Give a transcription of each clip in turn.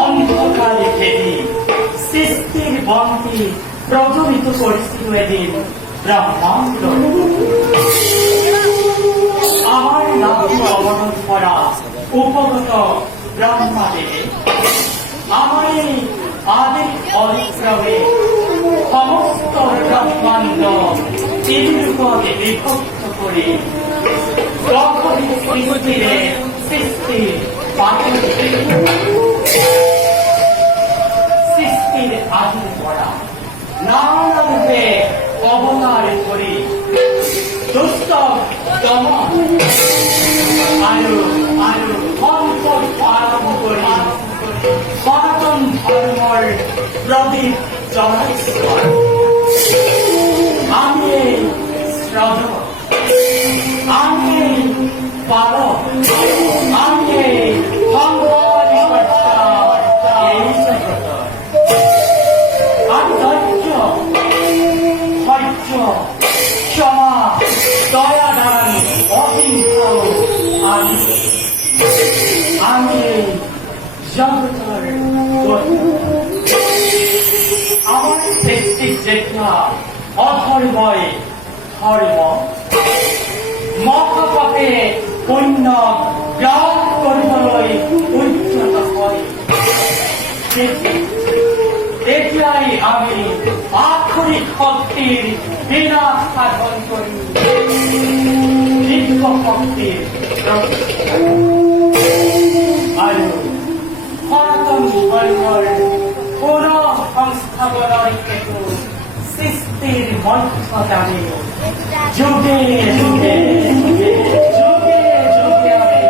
অন্ধকারে ফেরি সৃষ্টির বন্ধে প্রজ্বলিত পরিস্থিতি এদিন ব্রহ্মাণ্ড আমার নাম অবরোধ করা উপগত ব্রহ্মাদেবে আমার আদি অরিক্রমে সমস্ত ব্রহ্মাণ্ড তিন রূপে বিভক্ত করে সৃষ্টির সৃষ্টির আদির পড়া নানা রূপে অবতার করি দুষ্ট দমন আয়ু আয়ু সম্পদ আরম্ভ করি সনাতন ধর্মর প্রদীপ জলাইশ্বর আমি শ্রদ্ধ আমি পালক আমি সংঘনিকর্তা এই জগত আমি ধৈর্য সহ্য ক্ষমা দয়া দান অহিংস আমি জগতের আমার সৃষ্টির যেটা অধর্ময় ধর্ম মহাপাপে পুণ্য গ্রাম কৰিবলৈ উদ্যত হয় তেতিয়াই আমি আক্ষরিক শক্তির বিনাশ সাধন করি দিব্য শক্তির আৰু সনাতন ধৰ্মৰ পুনঃ সংস্থাপনৰ হেতু সৃষ্টিৰ মন্ত্ৰ জানি যুগে যুগে যুগে যুগে যুগে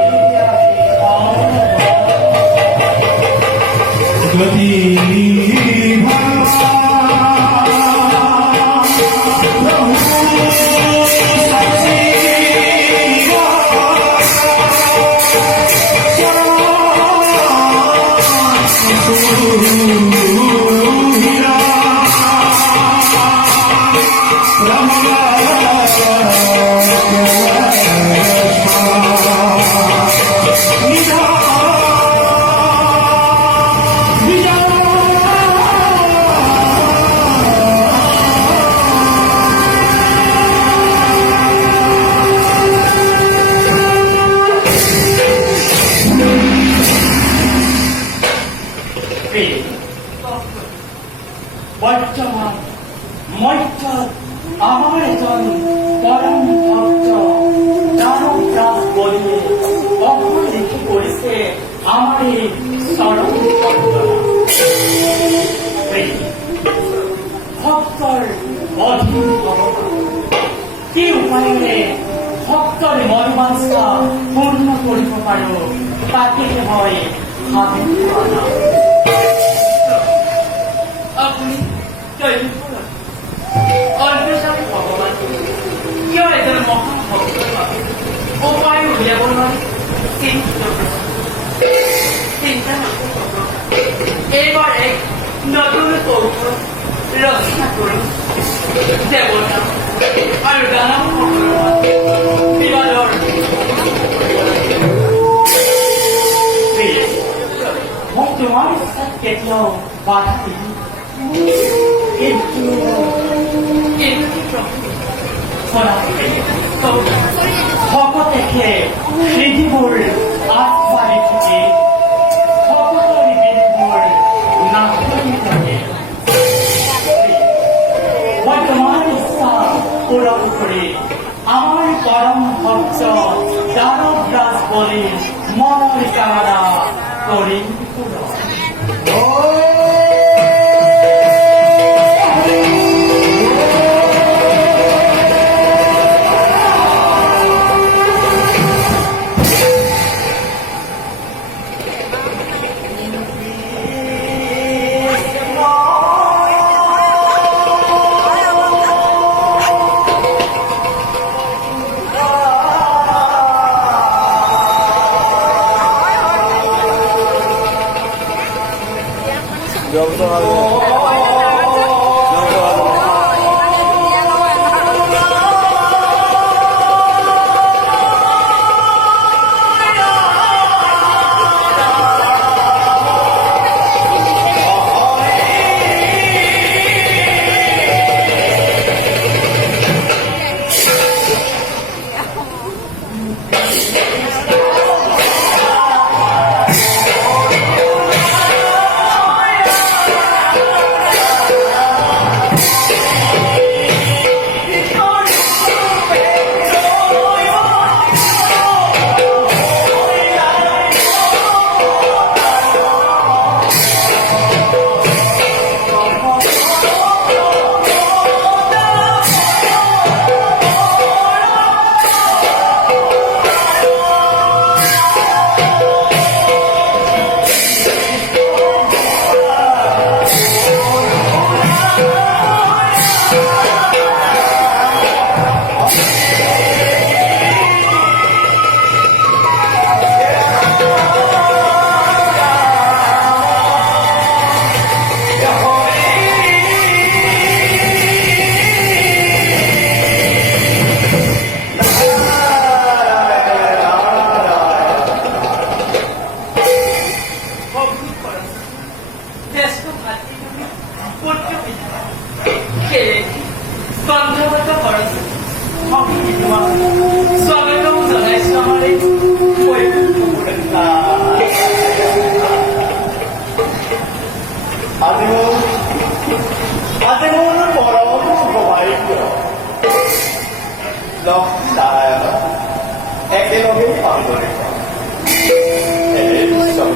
গতি বর্তমান মধ্য আমার এজন পরম ভক্ত দানব দাস বলিয়ে অক্ষর লিখি করেছে আমার এই চরম ভক্তর অধীন কি উপায়ে ভক্তর মনোবাঞ্ছা পূর্ণ করিব পারো তাকে হয় হাতে আনা আপনি তৈরি করুন অল্পেশালী ভগবান কেউ এদের মহান ভক্ত উপায় উলিয়াব নয় চিন্তা এবার এক নতুন কৌশল রচনা করুন দেবতা আর দানব বিবাদর তোমার ইচ্ছা কেতিয়াও বাধা দিবি কিন্তু ভকতেকে পৃথিবীর আত্মারি থেকে ভকতরি পৃথিবীর নাগরি থাকে বর্তমান ইচ্ছা পূরণ করে আমার পরম ভক্ত দানব রাজ বলে মনের কামনা করি পূরণ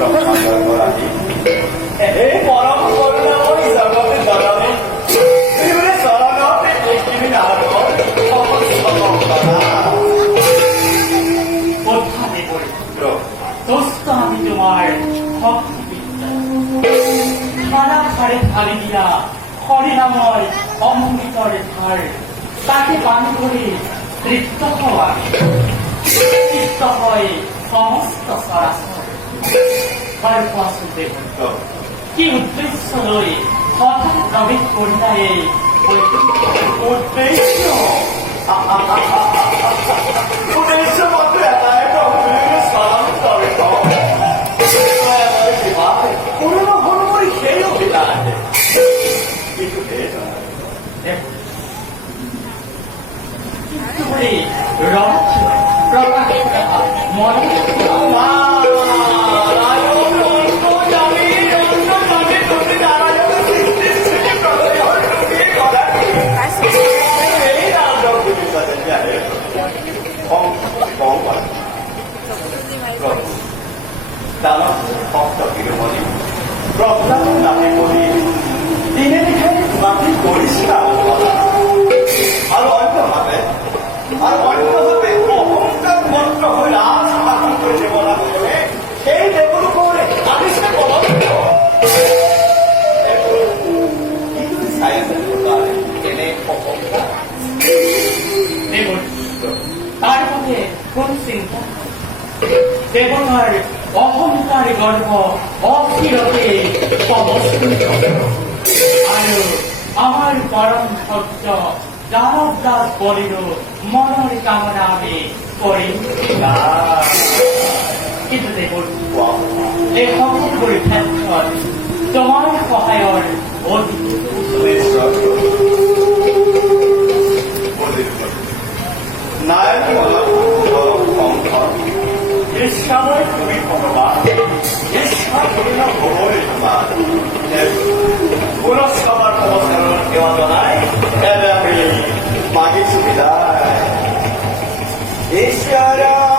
거라니. 뭐라고 소리나고 이 사람한테 나라니. 이번에 사람한테 얘기를 나도 못하게 볼 그럼 도스타미 정말 헛기다 하나칼의 다리기야 허리나물 어묵이털의 달 따게 만고리 립토허와 립토허의 সমস্ত সরাসর গল্প শুনতে কি উদ্দেশ্য লই হঠাৎ প্রবেশ করিয়া এই উদ্দেশ্য উদ্দেশ্য মধ্যে এটাই প্রভুর সালাম করে তো পুরনো হনুমারি খেয়েও পেলা কিন্তু খেয়েছ 우리 런치 프로그램 머리 나는 법적이를 보니 그렇다고 남의 보니 니네는 그냥 그만큼 고리시가 바로 얼마만에 바로 얼마만에 뭔가 먼저 거의 나아서 걸 집어넣는 거에 제일 내부로 거래 아저씨는 뭐라고요 이거 사연을 볼까 얘네 법법이다 내볼 딸한테 본생다 내볼말 어험까지 걸고 어떻게 পদস্ফূর্ত আয়ু আমার পরম ভক্ত যাদব দাস বলিল মনের কামনা আমি করি কিন্তু দেখুন এই সকলগুলি ক্ষেত্ৰত তোমাৰ সহায়ৰ অধিক 나에게 일상을 그리 보거라 일상 그리나 보거리지만 오늘 사발 보고서는 대화전하이 에베아리 마겠습니다 이시아랴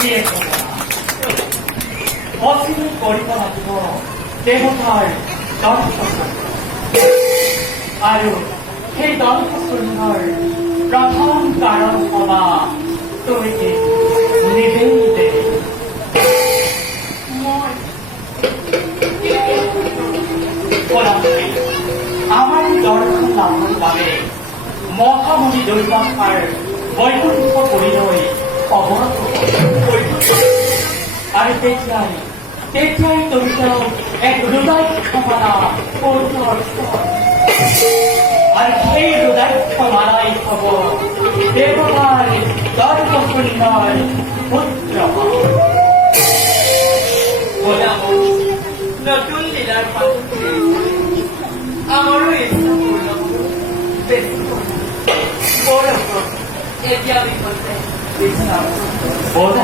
বিয়েখনা অচিরে কৰিব লাগিব দেৱতাৰ দৰ্শন আৰু সেই দৰ্শনৰ প্ৰথম কাৰণ হবা তুমি নিজে মই আমার দর্শন লাভের বাবে মহামণি দৈবাসার বৈকুণ্ঠ পরিণয় অবরত আর তেতিয়াই তুমি এক হৃদয় ক্ষমতা আর সেই হৃদয় ক্ষমালাই হব দেবতার দর্শনীয় পুত্র নতুন লীলার পাত্রে আমারও ইচ্ছা পূর্ণ বেশি বড় এতিয়া আমি বলতে ইচ্ছা বোধ